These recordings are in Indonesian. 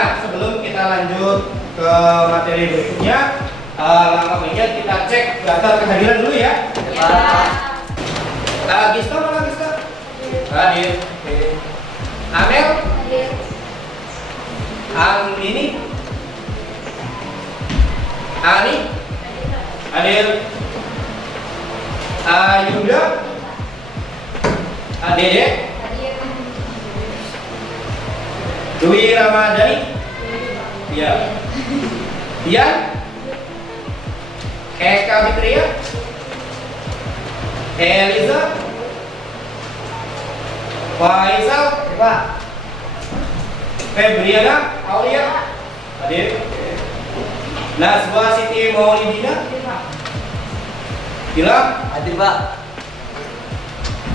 Nah, sebelum kita lanjut ke materi berikutnya, langkah baiknya kita cek daftar kehadiran dulu ya. Gista mana Gista? Hadir. Oke. Amel? Hadir. Ini? Ani? Hadir. Yuda? Dede? Hadir. Dwi Ramadhani? Iya. Dian? Eka Fitria? Eliza? Faisal? Pak. Febriana? Aulia? Hadir. Nazwa Siti Maulidina? Gilang? Hadir Pak.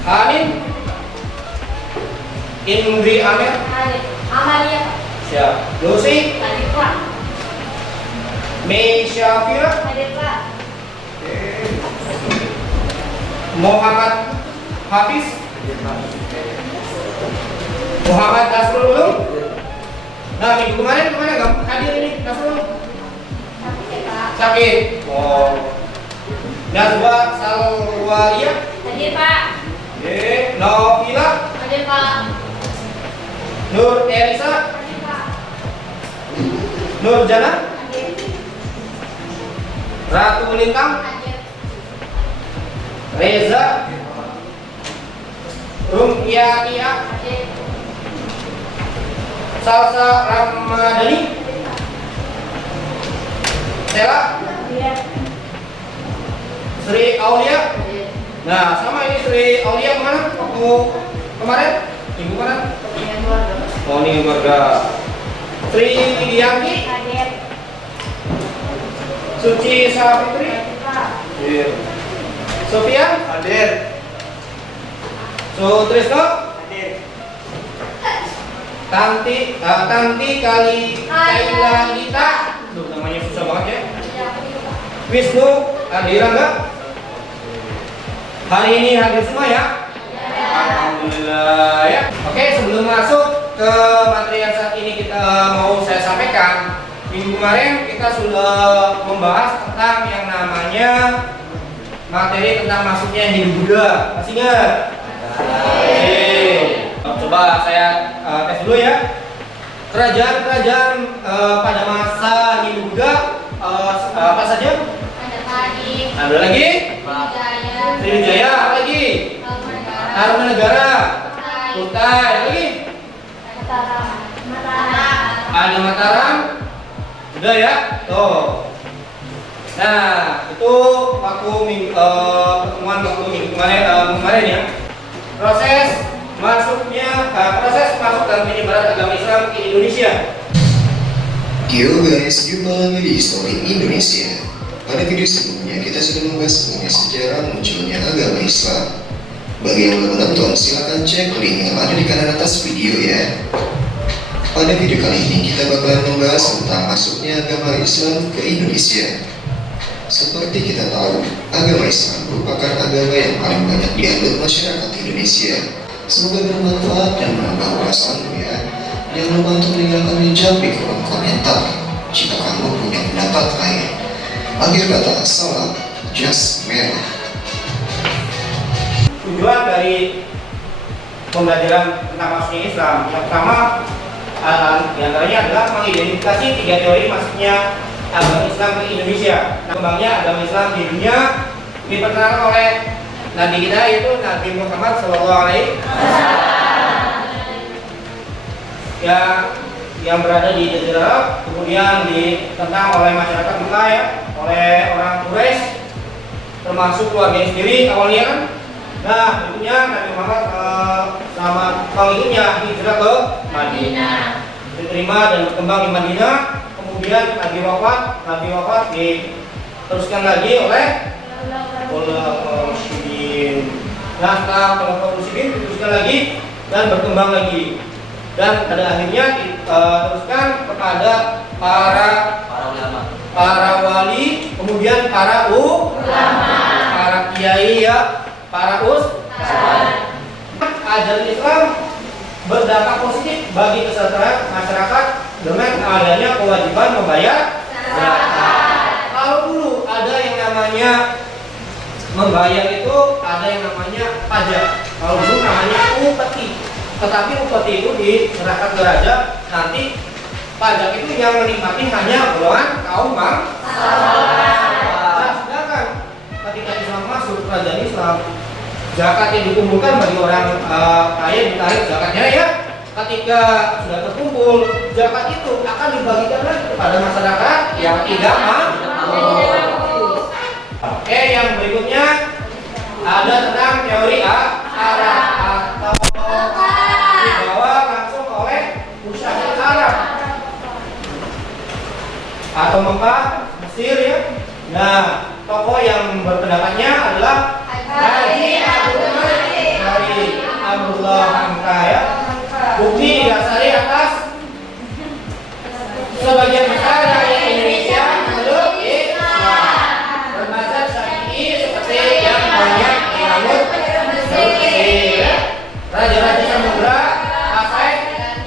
Anin? Indri Amel? Hadir. Amalia. Siap. Lucy? Hadir Pak. Mei Syafira? Hadir Pak. Muhammad Hafiz? Muhammad Nasrul belum? Nah, minggu kemarin nggak hadir ini Nasrul? Hadir Pak. Sakit. Oh. Nazwa Salwalia? Hadir Pak. Novila? Hadir Pak. Nur Elisa? Hadir Pak. Nur Jana? Hadir. Ratu Lintang? Hadir. Reza? Rumpiania? Hadir. Salsa Ramadhani? Stella? Hadir. Sri Aulia? Hadir. Nah, sama ini Sri Aulia kemana? Waktu kemarin? Minggu kemarin? Oh, ini keluarga. Sri Dianti? Hadir. Suci Safitri? Hadir Pak. Hadir. Sofian? Hadir. Sutrisno? Hadir. Tanti Kaila Gita? Duh, namanya susah banget ya. Wisnu? Hadir enggak? Hari ini hadir semua ya? Alhamdulillah ya. Oke, sebelum masuk ke materi yang saat ini mau saya sampaikan, minggu kemarin kita sudah membahas tentang yang namanya materi tentang masuknya Hindu Buddha. Masih ingat? Oke. Coba saya tes dulu ya. Kerajaan-kerajaan pada masa Hindu Buddha apa saja? Ada lagi? Sriwijaya, apa lagi? Tarumanegara, Kutai, apa lagi? Ada Mataram, udah ya, tuh. Nah, itu waktu pertemuan waktu minggu kemarin ya. Proses masuk dan penyebaran agama Islam ke Indonesia. Yo guys, jumpa lagi di Story Indonesia. Pada video sebelumnya kita sudah membahas mengenai sejarah munculnya agama Islam. Bagi yang belum menonton, silahkan cek link yang ada di kanan atas video ya. Pada video kali ini kita bakalan membahas tentang masuknya agama Islam ke Indonesia. Seperti kita tahu, agama Islam merupakan agama yang paling banyak dianut masyarakat Indonesia. Semoga bermanfaat dan menambah wawasanmu ya. Jangan lupa untuk meninggalkan jejak di kolom komentar jika kamu punya pendapat lain. Akhir kata, salam Jas Merah. Tujuan dari pembelajaran tentang masuknya Islam yang pertama diantaranya adalah mengidentifikasi 3 teori masuknya agama Islam ke Indonesia. Kembangnya agama Islam di dunia diperkenalkan oleh Nabi kita yaitu Nabi Muhammad SAW yang berada di Jazirah Arab, kemudian ditentang oleh masyarakat Mekah ya, oleh orang Quraisy, termasuk keluarganya sendiri awalnya kan. Nah, berikutnya Nabi Muhammad sama pengikutnya hijrah ke Madinah, diterima dan berkembang di Madinah. Kemudian Nabi wafat diteruskan lagi oleh Khulafaur Rasyidin. Nah, setelah Khulafaur Rasyidin diteruskan lagi dan berkembang lagi. Dan pada akhirnya diteruskan kepada para wali, kemudian para ulama, para kiai ya, para ustaz. Ajaran Islam berdampak positif bagi kesejahteraan masyarakat dengan adanya kewajiban membayar zakat. Kalau dulu ada yang namanya membayar itu ada yang namanya pajak. Kalau dulu namanya upeti. Tetapi upeti itu diserahkan ke raja. Nanti pajak itu yang menikmati hanya golongan kaum bangsawan. Nah, sedangkan ketika Islam masuk, kerajaan Islam, zakat yang dikumpulkan bagi orang kaya ditarik zakatnya ya. Ketika sudah terkumpul, zakat itu akan dibagikan lagi kepada masyarakat yang tidak mampu. Oke, yang berikutnya ada tentang teori Arab atau dibawa langsung oleh Musyair Arab atau Mekah, Mesir ya. Nah, tokoh yang berpendapatnya adalah Haji Abdul Malik dari Abdullah Hamka ya. Bukti didasari atas sebagian besar rakyat Indonesia memeluk Islam. Bermazhab Syafi'i seperti yang banyak dianut raja-raja Samudra, Pasai,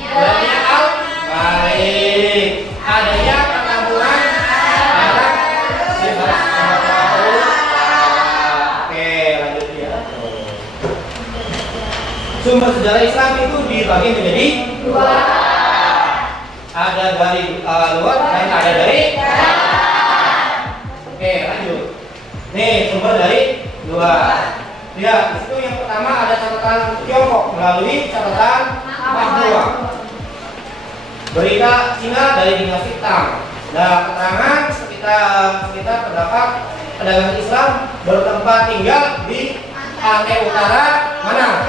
adanya Al-Balik, adanya perkampungan Arab bebas tahu. Oke, lanjut ya. Sumber sejarah Islam itu dibagi menjadi dua. Ada dari luar dan ada dari dalam. Oke, lanjut. Nih, sumber dari luar. Ya, di situ yang pertama ada catatan Tiongkok melalui catatan Mahua. Berita Cina dari dinasti Tang. Nah, keterangan sekitar terdapat pedagang Islam bertempat tinggal di pantai utara mana?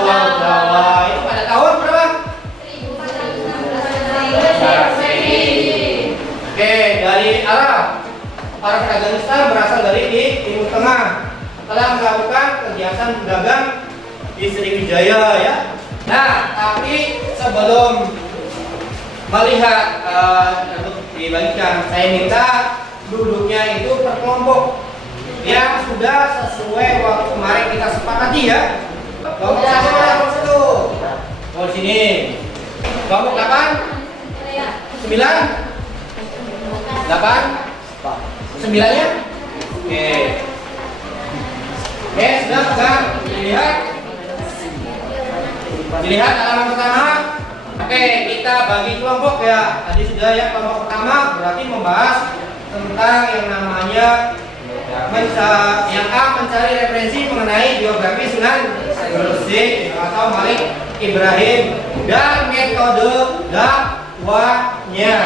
Pulau Jawa. Itu pada tahun berapa? Oke, dari Arab. Para pedagang Islam berasal dari di Timur Tengah. Telah melakukan kegiatan berdagang di Sriwijaya ya. Nah, tapi sebelum melihat untuk dibagikan, saya minta duduknya itu per kelompok yang sudah sesuai waktu kemarin kita sepakati ya. Kelompok satu kelompok satu. Oh sini. Kelompok 8? 9? 8? 9-nya? Oke. Oke, sudah pegang. Dilihat halaman pertama. Oke, kita bagi kelompok ya. Tadi sudah ya, kelompok pertama berarti membahas tentang yang namanya yang A, mencari referensi mengenai biografi Sunan Gresik atau Malik Ibrahim dan metode dakwahnya.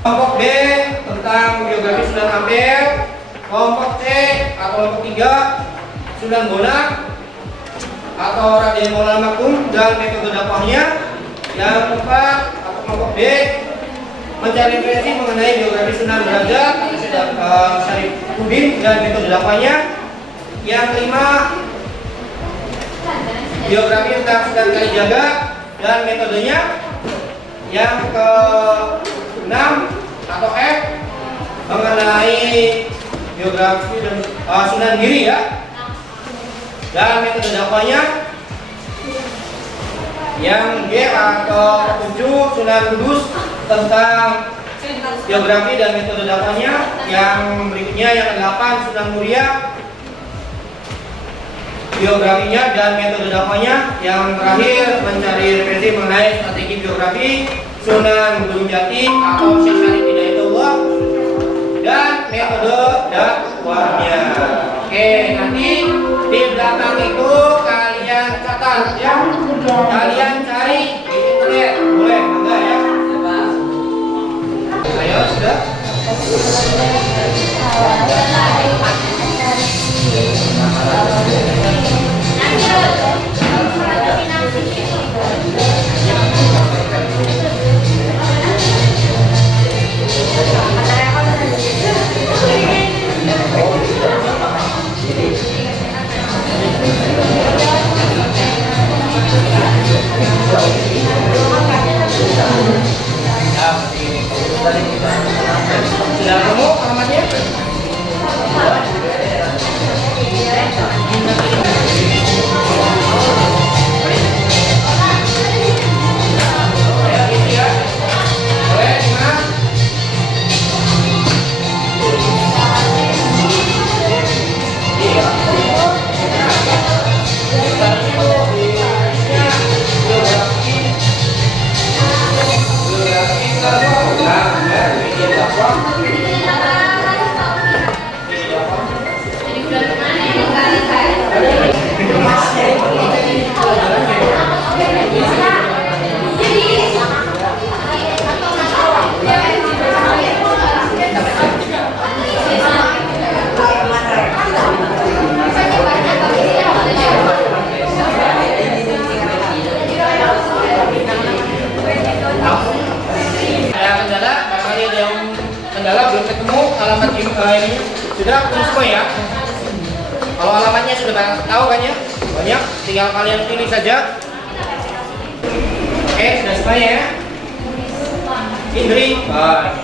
Kelompok B tentang biografi Sunan Ampel. Kelompok C atau kelompok 3 Sunan Bonang atau Raden Maulana Maktum dan metode dakwahnya. Yang keempat atau kelompok D mencari referensi mengenai biografi Sunan Derajat Syarifuddin dan metode dakwahnya. Yang kelima biografi tentang Sunan Kalijaga dan metodenya. Yang ke-6 atau F mengenai biografi dan Sunan Giri ya dan metode dakwahnya. Yang G atau 7 Sunan Kudus tentang biografi dan metode dakwahnya. Yang berikutnya yang ke-8 Sunan Muria, biografinya dan metode dakwahnya. Yang terakhir mencari referensi mengenai strategi biografi Sunan Gunung Jati atau Syekh Syarif Hidayatullah dan metode dakwahnya. Oke, nanti di belakang itu kalian catat ya. Kalian cari di internet, boleh enggak ya? Ayo sudah. Sudah ketemu alamatnya? Boleh, gimana? alamat ini sudah ketemu semua ya? Kalau alamatnya sudah tahu kan ya? Banyak, tinggal kalian pilih saja. Oke, sudah semuanya ya? Indri, baik.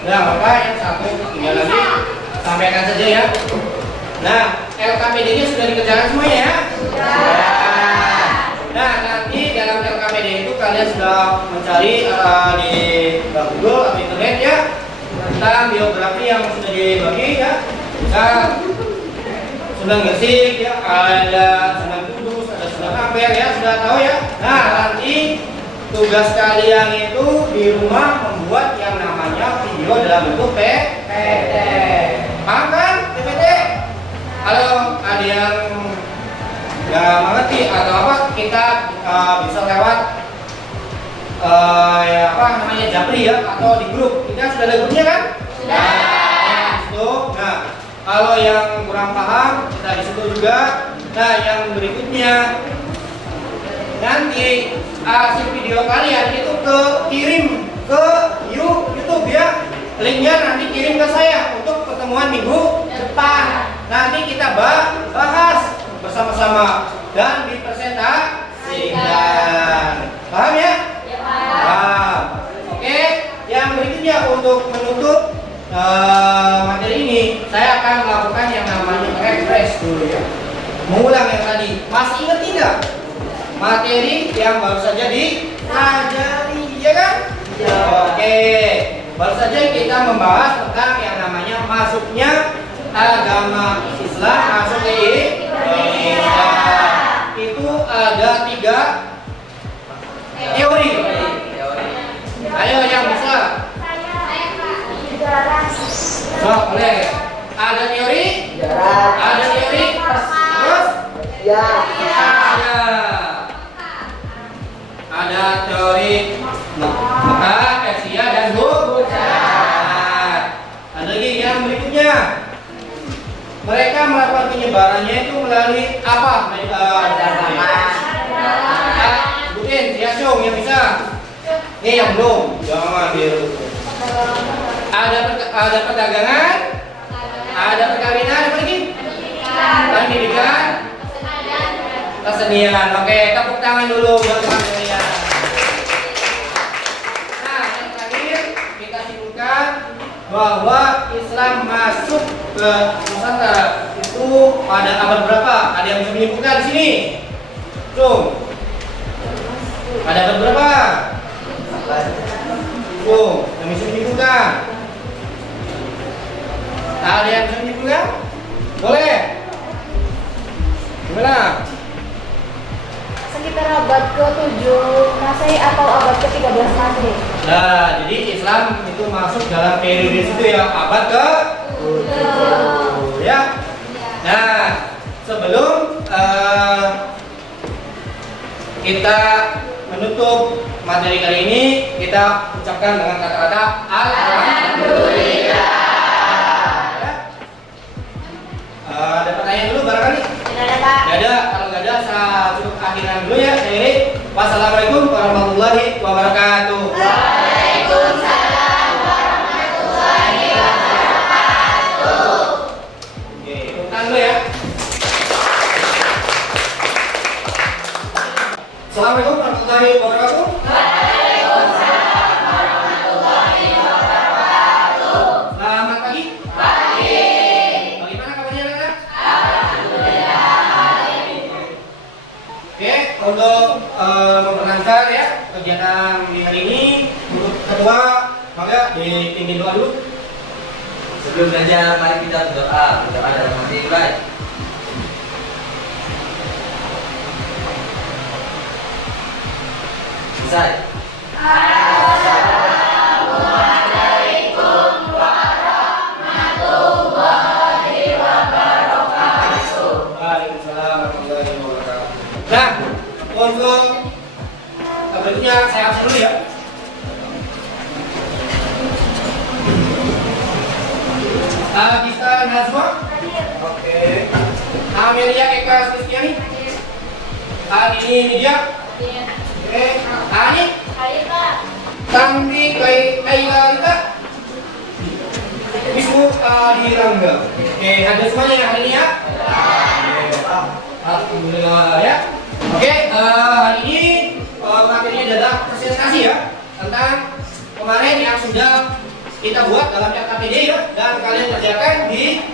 Nah, maka yang satu tinggal lagi sampaikan saja ya. Nah, LKPD-nya sudah dikerjakan semuanya ya? Nah, nanti dalam LKPD itu kalian sudah mencari di Google atau internet ya tentang biografi yang sudah dibagi ya. Nah, Sunan Gresik ya, ada Sunan Kudus, ada Sunan Ampel ya, sudah tahu ya. Nah, nanti tugas kalian itu di rumah membuat yang namanya video dalam bentuk PPT. Paham kan PPT? Kalau ada yang nggak mengerti atau apa, kita bisa lewat ya apa namanya Japri ya, atau di grup. Kita sudah ada grupnya kan? Sudah. Nah, kalau yang kurang paham, kita di situ juga. Nah, yang berikutnya nanti hasil video kalian itu kirim ke YouTube ya. Linknya nanti kirim ke saya untuk pertemuan minggu depan. Nanti kita bahas bersama-sama dan dipresentasikan. Paham ya? Paham. Oke. Yang berikutnya untuk menutup materi ini, saya akan melakukan yang namanya refresh dulu ya. Mengulang yang tadi. Masih ingat tidak? Materi yang baru saja dipelajari, ya kan? Ya. Oke. Baru saja kita membahas tentang yang namanya masuknya agama Islam masuk ke Indonesia. Itu ada 3 teori. Ayo yang bisa. Boleh. Ada teori? Ada teori? Terus? Ya. Ada teori Mekah, Persia, dan Hujjat. Ada lagi yang berikutnya. Mereka melakukan penyebarannya itu melalui apa? Sebutin, Siasung yang bisa. Ini yang belum. Jangan biru. Ada perdagangan, ada perkawinan, apa lagi? Pendidikan, kesenian. Oke, tepuk tangan dulu buat kalian. Nah, yang terakhir kita simpulkan bahwa Islam masuk ke Nusantara itu pada abad berapa? Ada yang bisa menyimpulkan di sini? Tuh. Pada abad berapa? Tuh, yang bisa menyimpulkan. Ada yang bisa menyimpulkan? Boleh. Gimana? Sekitar abad ke-7 Masehi atau abad ke-13 Masehi. Nah, jadi Islam itu masuk dalam periode itu ya, abad ke-7 ya. Nah, sebelum kita menutup materi kali ini, kita ucapkan dengan kata-kata Alhamdulillah. Ada pertanyaan dulu barangkali? Tidak ada, Pak. Tidak ada. Kalau nggak ada, saya cukup akhiran dulu ya. Saya ini. Wassalamualaikum warahmatullahi wabarakatuh. Waalaikumsalam warahmatullahi wabarakatuh. Oke, tutupan dulu ya. Assalamualaikum warahmatullahi wabarakatuh. Waalaikumsalam warahmatullahi wabarakatuh. Selamat pagi. Pagi. Bagaimana kabarnya anak-anak? Alhamdulillah. Oke, untuk memperlancar ya kegiatan di hari ini, untuk ketua, maka dipimpin doa dulu. Sebelum belajar, mari kita berdoa. Berdoa dalam hati mulai. Selesai. Assalamualaikum warahmatullahi wabarakatuh. Waalaikumsalam warahmatullahi wabarakatuh. Nah, untuk berikutnya saya absen dulu ya. Bisa Nazwa? Oke. Amelia Eka Kristiani? Ini Lydia? Oke. Ani? Hai, Pak. Tangdi Kailarita? Bismu Rangga. Oke, ada semuanya yang hari ini ya? Alhamdulillah ya. Oke, hari ini materinya adalah presentasi ya tentang kemarin yang sudah kita buat dalam RKPD ya, dan kalian kerjakan di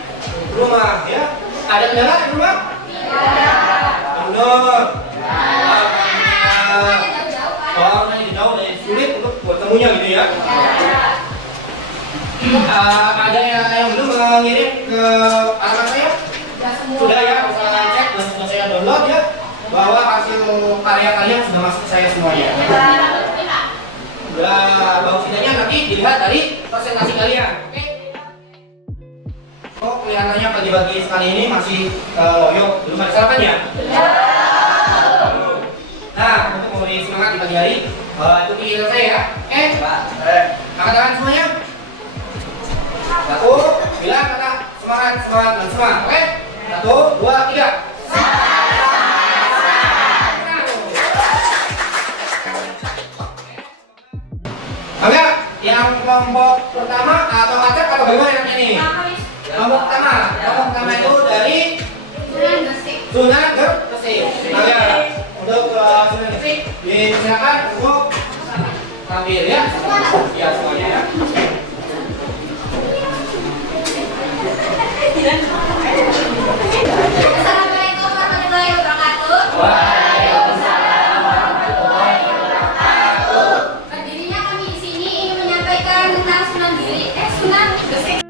rumah ya. Ada kendala di rumah? Benar. Soalnya jauh dan sulit untuk bertemunya gitu ya. Ada yang belum mengirim ke alamat saya? Sudah ya, saya cek dan sudah saya download ya, bahwa hasil karya kalian sudah masuk ke saya semuanya. Udah bagus tidaknya nanti dilihat dari presentasi kalian. Oke? Oh, kelihatannya pagi-pagi sekali ini masih loyo, belum ada sarapan ya? Nah, untuk memberi semangat di pagi hari, ikuti giliran saya ya. Angkat tangan semuanya. Satu, bilang kata semangat, semangat, dan semangat. Oke? Satu, dua, tiga. Enggak, yang kelompok pertama atau acak atau bagaimana enaknya nih? Kelompok pertama itu dari Sunan Gresik. Untuk Sunan Gresik disilakan untuk tampil ya. Ya semuanya ya. Assalamualaikum warahmatullahi wabarakatuh. Waalaikumsalam warahmatullahi wabarakatuh. Berdirinya kami di sini ingin menyampaikan tentang Sunan Gresik.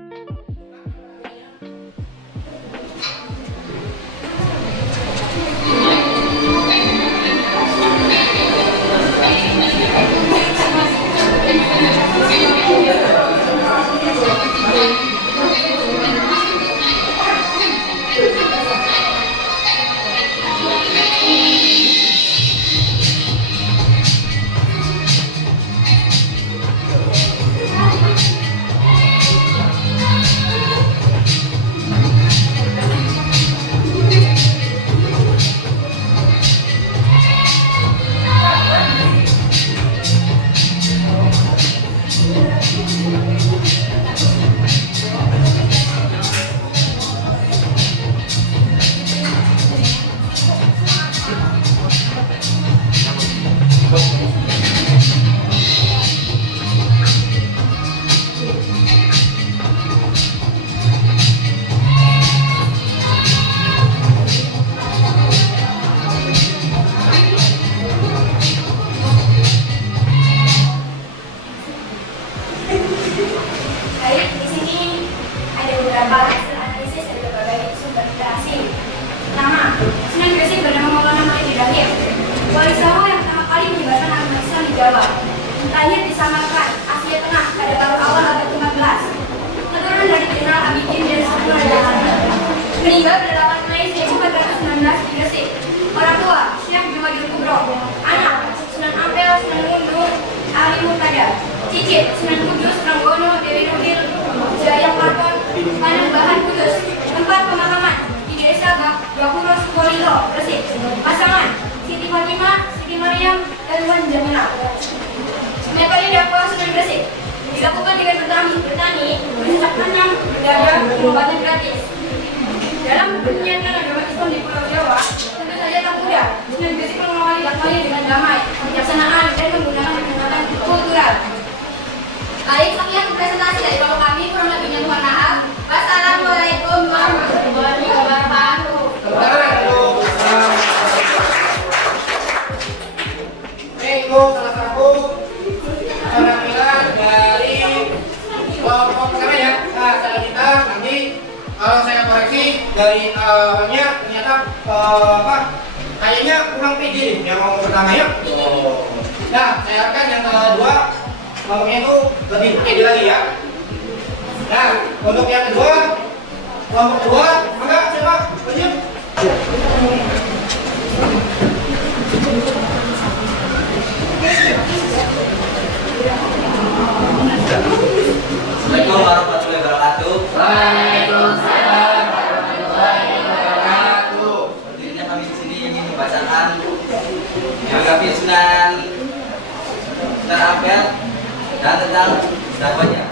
Baik, di sini ada beberapa hasil analisis dari berbagai sumber literasi. Pertama, Sunan Gresik bernama Maulana Khalid Ibrahim, wali songo yang pertama kali menyebarkan agama Islam di Jawa. Lahir di Samarkand, Asia Tengah pada tahun awal abad 15. Keturunan dari Jenderal Abidin dan Sunan Adalah. Meninggal pada 8 Mei 1419 di Gresik. Orang tua, Syekh Jumadil Kubro. Anak, Sunan Ampel, Sunan Ngunduh, Ali Murtada. Cicit, Sunan Kudus, Ranggono, Dewi Nuril, Jaya Platon, Panembahan Kudus. Tempat pemakaman di desa Gapuro Sukolilo, Gresik. Pasangan, Siti Fatimah, Siti Maryam, dan Wan Jamila. Metode dakwah Sunan Gresik dilakukan dengan bertani, bercocok tanam, berdagang, pengobatan gratis. Dalam menyiarkan agama Islam di Pulau Jawa, tentu saja tak mudah. Sunan Gresik mengawali dakwahnya dengan damai, kebijaksanaan, dan menggunakan pendekatan kultural. Baik, sekian presentasi dari kelompok kami. Kurang lebihnya mohon maaf. Wassalamualaikum warahmatullahi wabarakatuh. Itu salah satu penampilan dari kelompok pertama ya. Nah, selanjutnya nanti kalau saya koreksi dari awalnya ternyata kayaknya kurang pede nih yang ngomong pertama ya. Nah, saya harapkan yang kedua kelompoknya itu lebih pede lagi ya. Nah, untuk yang kedua, kelompok kedua, enggak siapa? Lanjut. Assalamualaikum warahmatullahi wabarakatuh. Waalaikumsalam warahmatullahi wabarakatuh. Berdirinya kami di sini ingin membacakan biografi Sunan Ampel dan tentang dakwahnya.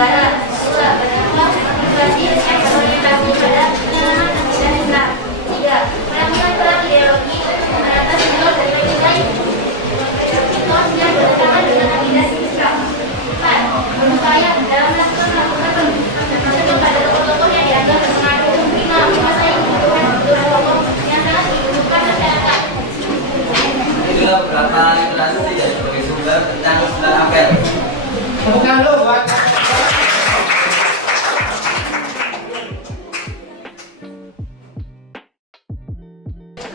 negara. Dua, bertanggung demokrasi yang berorientasi pada penanaman akidah Islam. Tiga, melakukan perang ideologi atas simbol dan nilai mitos yang bertentangan dengan akidah Islam. Empat, berupaya dalam melakukan pemberontakan kepada tokoh-tokoh yang dianggap mengandung menguasai kebutuhan tokoh yang sangat dibutuhkan masyarakat. Itulah beberapa ilustrasi dan sebagai sumber tentang Islam apel. Tepuk tangan dulu buat.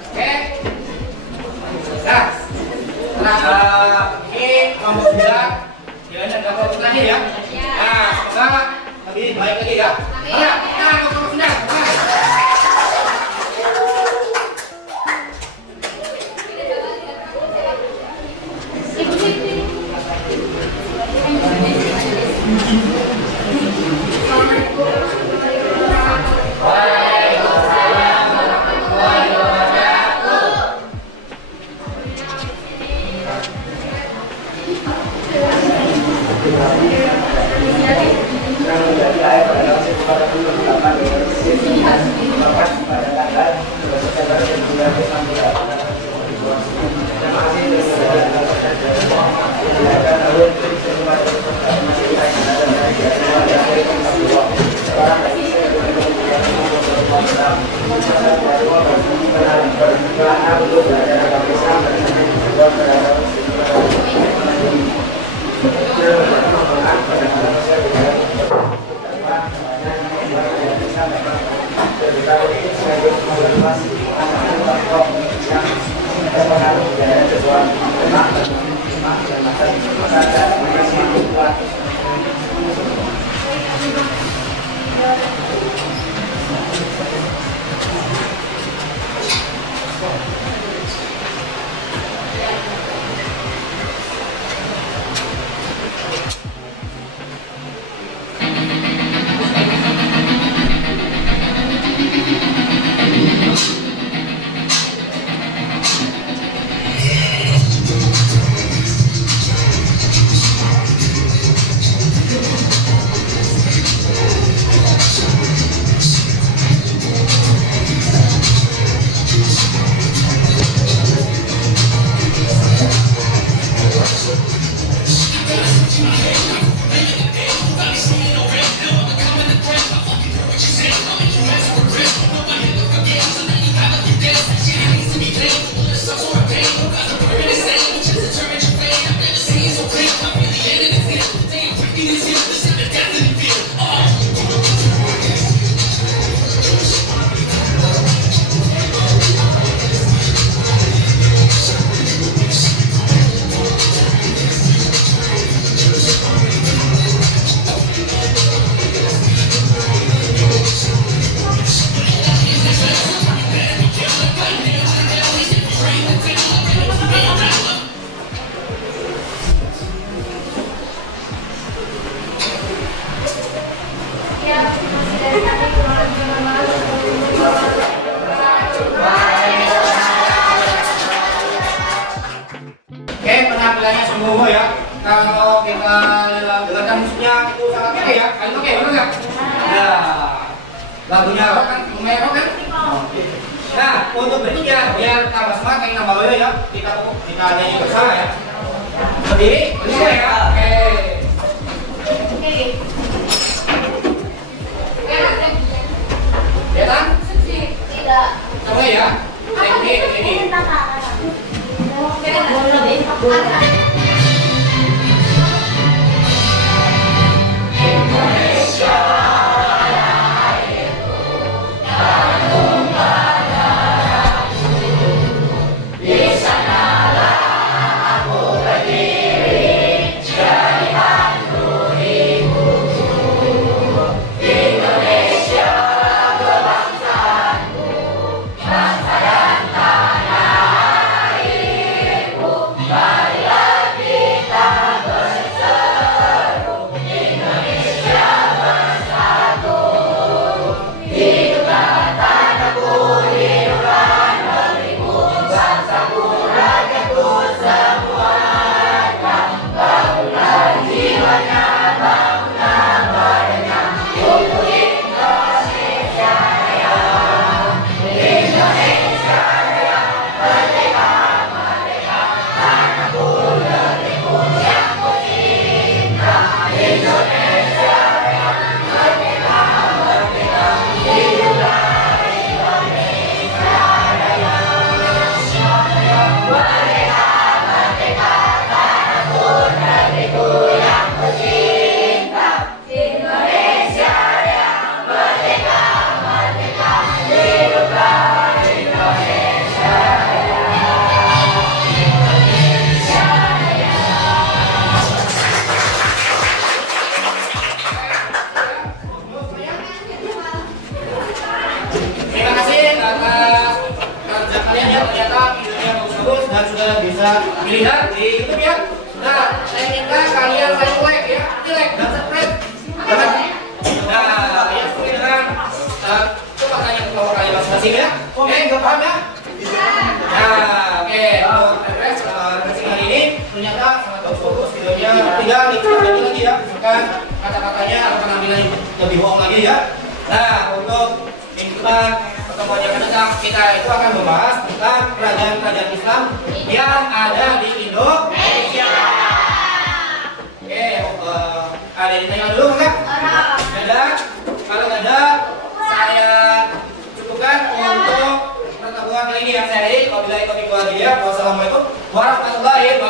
Oke. Nah, setelah ini kelompok 9, kalian ada kelompok terakhir ya. Nah, semoga lebih baik lagi ya. Nah, kelompok 9. Oke, penampilannya sungguh ya. Kalau kita dengarkan musiknya itu sangat oke ya. Kalian oke, benar nggak? Ya, lagunya rock kan, lumayan rock kan? Nah, untuk berikutnya biar tambah semangat yang nambah loyo ya. Kita nyanyi bersama ya. Berdiri, berdiri ya. Oke. Kelihatan? Tidak. Coba ya. Ini. Bye. lihat di YouTube ya. Nah, saya minta kalian saling like ya, like dan subscribe. Nah, kalian sesuai dengan pertanyaan kelompok kalian masing-masing ya. Oke, nggak paham ya? Nah, oke, untuk sesi hari ini ternyata sangat bagus videonya. Tinggal dicoba lagi ya, misalkan kata-katanya atau penampilan lebih bohong lagi ya. Nah, untuk minggu depan pertemuan yang akan datang kita itu akan membahas tentang kerajaan-kerajaan Islam yang ada di Indonesia. Oke, ada yang ditanya dulu enggak? Ada? Kalau nggak ada, saya cukupkan untuk pertemuan kali ini yang saya ini. Wabillahi taufiq wal hidayah. Wassalamualaikum warahmatullahi wabarakatuh.